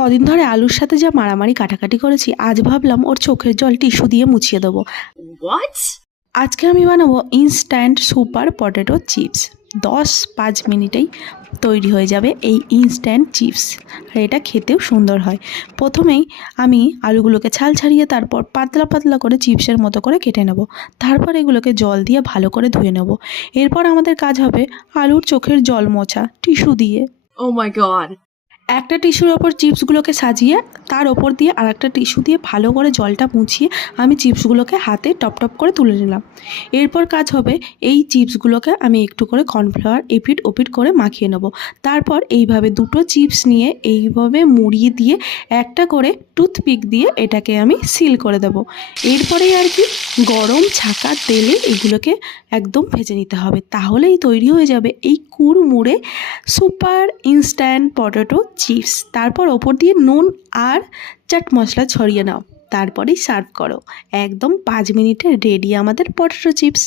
কদিন ধরে আলুর সাথে যা মারামারি কাটাকাটি করেছি, আজ ভাবলাম ওর চোখের জল টিস্যু দিয়ে মুছিয়ে দেবো। What? আজকে আমি বানাবো ইনস্ট্যান্ট সুপার পটেটো চিপস। 10-5 মিনিটেই তৈরি হয়ে যাবে এই ইনস্ট্যান্ট চিপস, আর এটা খেতেও সুন্দর হয়। প্রথমেই আমি আলুগুলোকে ছাল ছাড়িয়ে তারপর পাতলা পাতলা করে চিপসের মতো করে কেটে নেব। তারপর এগুলোকে জল দিয়ে ভালো করে ধুয়ে নেব। এরপর আমাদের কাজ হবে আলুর চোখের জল মোছা টিস্যু দিয়ে। Oh my god. একটা টিস্যুর ওপর চিপসগুলোকে সাজিয়ে তার ওপর দিয়ে আর একটা টিস্যু দিয়ে ভালো করে জলটা মুছিয়ে আমি চিপসগুলোকে হাতে টপ টপ করে তুলে নিলাম। এরপর কাজ হবে এই চিপসগুলোকে আমি একটু করে কর্নফ্লাওয়ার এপিট ওপিট করে মাখিয়ে নেব। তারপর এইভাবে দুটো চিপস নিয়ে এইভাবে মুড়িয়ে দিয়ে একটা করে টুথপিক দিয়ে এটাকে আমি সিল করে দেব। এরপরেই আর কি গরম ছাকা তেলে এগুলোকে একদম ভেজে নিতে হবে, তাহলেই তৈরি হয়ে যাবে এই কুড়মুড়ে সুপার ইনস্ট্যান্ট পটেটো চিপস। তারপর ওপর দিয়ে নুন আর চাট মশলা ছড়িয়ে নাও, তারপরেই সার্ভ করো। একদম 5 মিনিটে রেডি আমাদের পটেটো চিপস।